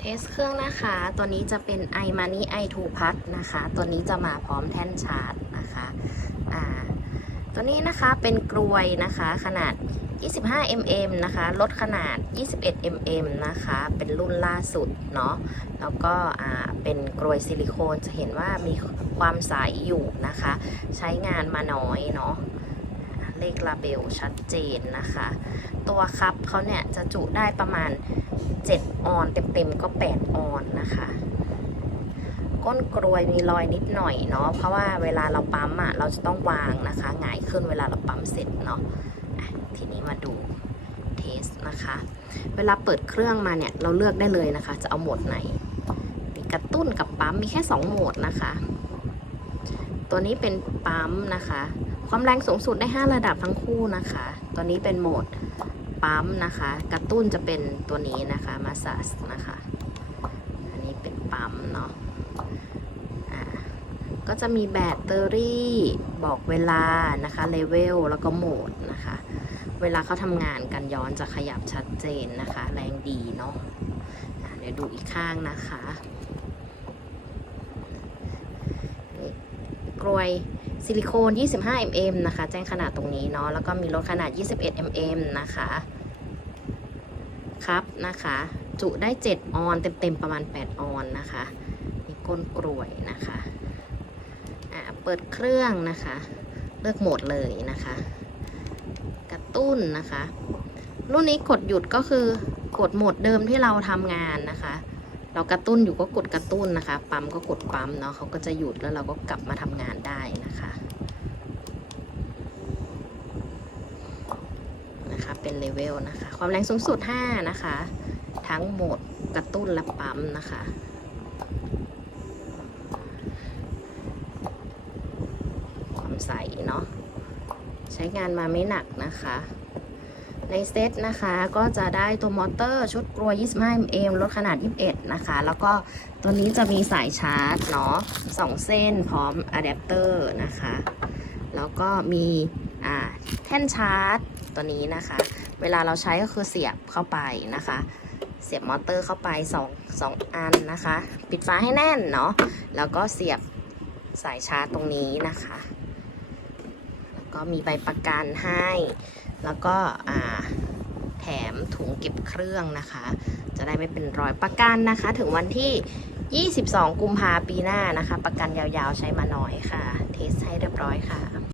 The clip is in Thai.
เทสเครื่องนะคะ ตัวนี้จะเป็น iMoney i2 Plus นะคะ ตัวนี้จะมาพร้อมแท่นชาร์จนะคะอ่าตัวนี้นะคะเป็นกลวยนะคะขนาด 25 mm นะคะ ลดขนาด 21 mm นะคะ เป็นรุ่นล่าสุดเนาะ แล้วก็อ่าเป็นกลวยซิลิโคนจะเห็นว่ามีความใสอยู่นะคะ ใช้งานมาน้อยเนาะ เลขลาเบลชัดเจนนะคะ ตัวคัพเขาเนี่ยจะจุได้ประมาณ 7 ออนเต็มๆก็ 8 ออนนะคะ ก้นกรวยมีรอยนิดหน่อยเนาะเพราะว่าเวลาเราปั๊มอะเราจะต้องวางนะคะหงายขึ้นเวลาเราปั๊มเสร็จเนาะะทีนี้มาดูเทสนะคะ เวลาเปิดเครื่องมาเนี่ยเราเลือกได้เลยนะคะ จะเอาโหมดไหนมีกระตุ้นกับปั๊มมีแค่ 2 โหมดนะคะ ตัวนี้เป็นปั๊มนะคะ ความแรงสูงสุดได้ 5 ระดับทั้งคู่นะคะ ตัวนี้เป็นโหมดปั๊มนะคะ กระตุ้นจะเป็นตัวนี้นะคะมาส s นะคะ อันนี้เป็นปั๊มเนาะอ่าก็จะมีแบตเตอรี่บอกเวลานะคะเลเวลแล้วก็โหมดนะคะ เวลาเขาทำงานกันย้อนจะขยับชัดเจนนะคะ แรงดีเนาะะเดี๋ยวดูอีกข้างนะคะกรวย ซิลิโคน 25 mm นะคะ แจ้งขนาดตรงนี้เนาะ แล้วก็มีลดขนาด 21 mm นะคะ ครับนะคะ จุได้ 7 ออน เต็มๆ ประมาณ 8 ออนนะคะนี่ก้นกรวยนะคะ อ่า เปิดเครื่องนะคะ เลือกโหมดเลยนะคะ กระตุ้นนะคะ รุ่นนี้กดหยุดก็คือกดโหมดเดิมที่เราทำงานนะคะ เรากระตุ้นอยู่ก็กดกระตุ้นนะคะ ปั๊มก็กดปั๊มเนาะเขาก็จะหยุดแล้วเราก็กลับมาทำงานได้นะคะนะคะเป็นเลเวลนะคะ ความแรงสูงสุด 5 นะคะ ทั้งหมดกระตุ้นและปั๊มนะคะความใสเนาะใช้งานมาไม่หนักนะคะ ในเซตนะคะ ก็จะได้ตัวมอเตอร์ชุดกลัว 25 mm ลดขนาด 21 นะคะ แล้วก็ตัวนี้จะมีสายชาร์จเนาะ2เส้นพร้อมอะแดปเตอร์นะคะ แล้วก็มีอ่าแท่นชาร์จตัวนี้นะคะ เวลาเราใช้ก็คือเสียบเข้าไปนะคะเสียบมอเตอร์เข้าไป2 2อันนะคะ ปิดฝาให้แน่นเนาะ แล้วก็เสียบสายชาร์จตรงนี้นะคะ แล้วก็มีใบประกันให้ แล้วก็แถมถุงเก็บเครื่องนะคะ จะได้ไม่เป็นรอยประกันนะคะ ถึงวันที่ 22 กุมภาปีหน้านะคะ ประกันยาวๆใช้มาหน่อยค่ะ เทสให้เรียบร้อยค่ะ